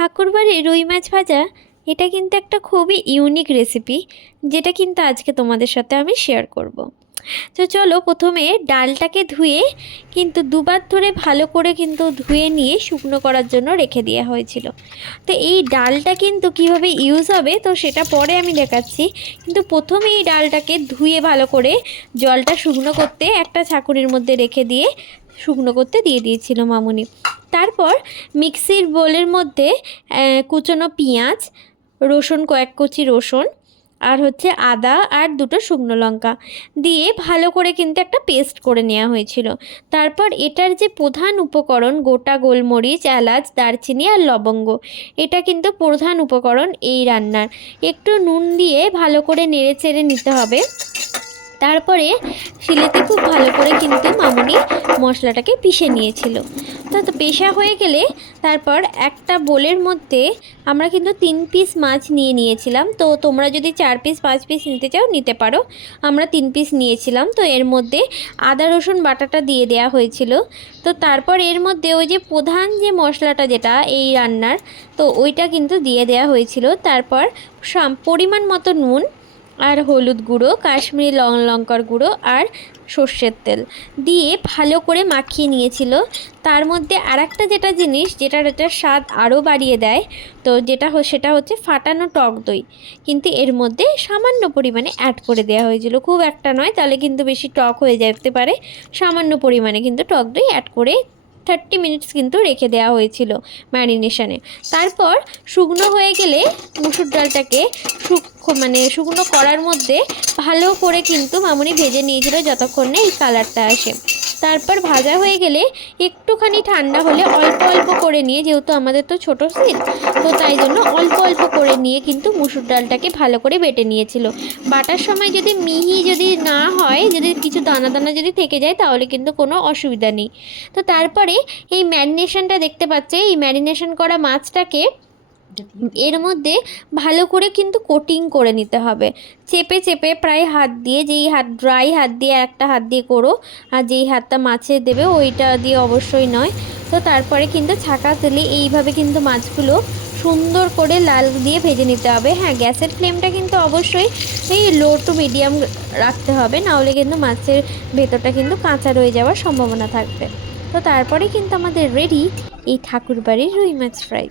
ঠাকুরবাড়ির রুই মাছ ভাজা এটা কিন্তু একটা খুবই ইউনিক রেসিপি, যেটা কিন্তু আজকে তোমাদের সাথে আমি শেয়ার করব। তো চলো, প্রথমে ডালটাকে ধুয়ে কিন্তু দুবার ধরে ভালো করে কিন্তু ধুয়ে নিয়ে শুকনো করার জন্য রেখে দেওয়া হয়েছিল। তো এই ডালটা কিন্তু কিভাবে ইউজ হবে তো সেটা পরে আমি দেখাচ্ছি, কিন্তু প্রথমে এই ডালটাকে ধুয়ে ভালো করে জলটা শুকনো করতে একটা ছাঁকুনির মধ্যে রেখে দিয়ে শুকনো করতে দিয়ে দিয়েছিল মামুনি। তারপর মিক্সির বোলের মধ্যে কুচনো পেঁয়াজ, রসুন, কয়েক কুচি রসুন, আর হচ্ছে আদা আর দুটো শুকনো লঙ্কা দিয়ে ভালো করে কিন্তু একটা পেস্ট করে নেওয়া হয়েছিল। তারপর এটার যে প্রধান উপকরণ গোটা গোলমরিচ, এলাচ, দারচিনি আর লবঙ্গ, এটা কিন্তু প্রধান উপকরণ এই রান্নার। একটু নুন দিয়ে ভালো করে নেড়ে চেড়ে নিতে হবে। তারপরে শিলেতে খুব ভালো করে কিন্তু মামুনি মশলাটাকে পিষে নিয়েছিল। তো পেশা হয়ে গেলে তারপর একটা বোলের মধ্যে আমরা কিন্তু 3 পিস মাছ নিয়েছিলাম। তো তোমরা যদি 4 পিস 5 পিস নিতে চাও নিতে পারো, আমরা 3 পিস নিয়েছিলাম। তো এর মধ্যে আদা রসুন বাটাটা দিয়ে দেওয়া হয়েছিল। তো তারপর এর মধ্যে ওই যে প্রধান যে মশলাটা যেটা এই রান্নার, তো ওইটা কিন্তু দিয়ে দেওয়া হয়েছিল। তারপর পরিমাণ মতো নুন আর হলুদ গুঁড়ো, কাশ্মীরি লঙ্কার গুঁড়ো আর সর্ষের তেল দিয়ে ভালো করে মাখিয়ে নিয়েছিল। তার মধ্যে আরেকটা যেটা জিনিস যেটার স্বাদ আরও বাড়িয়ে দেয়, তো সেটা হচ্ছে ফাটানো টক দই, কিন্তু এর মধ্যে সামান্য পরিমাণে অ্যাড করে দেওয়া হয়েছিল। খুব একটা নয়, তাহলে কিন্তু বেশি টক হয়ে যেতে পারে। সামান্য পরিমাণে কিন্তু টক দই অ্যাড করে 30 মিনিটস কিন্তু রেখে দেওয়া হয়েছিল ম্যারিনেশনে। তারপর শুকনো হয়ে গেলে মুসুর ডালটাকে শুকনো করার মধ্যে ভালো করে কিন্তু মামুনি ভেজে নিয়েছিল যতক্ষণ না এই কালারটা আসে। তারপর ভাজা হয়ে গেলে একটুখানি ঠান্ডা হলে অল্প অল্প করে নিয়ে, যেহেতু আমাদের তো ছোটো সিল, তো তাই জন্য অল্প অল্প করে নিয়ে কিন্তু মুসুর ডালটাকে ভালো করে বেটে নিয়েছিল। বাটার সময় যদি মিহি যদি না হয়, যদি কিছু দানা দানা যদি থেকে যায় তাহলে কিন্তু কোনো অসুবিধা নেই। তো তারপরে এই ম্যারিনেশনটা দেখতে পাচ্ছে, এই ম্যারিনেশন করা মাছটাকে এর মধ্যে ভালো করে কিন্তু কোটিং করে নিতে হবে, চেপে চেপে প্রায় হাত দিয়ে, যেই হাত ড্রাই হাত দিয়ে একটা হাত দিয়ে করো, আর যেই হাতটা মাছে দেবে ওইটা দিয়ে অবশ্যই নয়। তো তারপরে কিন্তু ছাঁকা তেলে এইভাবে কিন্তু মাছগুলো সুন্দর করে লাল দিয়ে ভেজে নিতে হবে। হ্যাঁ, গ্যাসের ফ্লেমটা কিন্তু অবশ্যই এই লো টু মিডিয়াম রাখতে হবে, নাহলে কিন্তু মাছের ভেতরটা কিন্তু কাঁচা রয়ে যাওয়ার সম্ভাবনা থাকবে। তো তারপরে কিন্তু আমাদের রেডি এই ঠাকুরবাড়ির রুই মাছ ফ্রাই।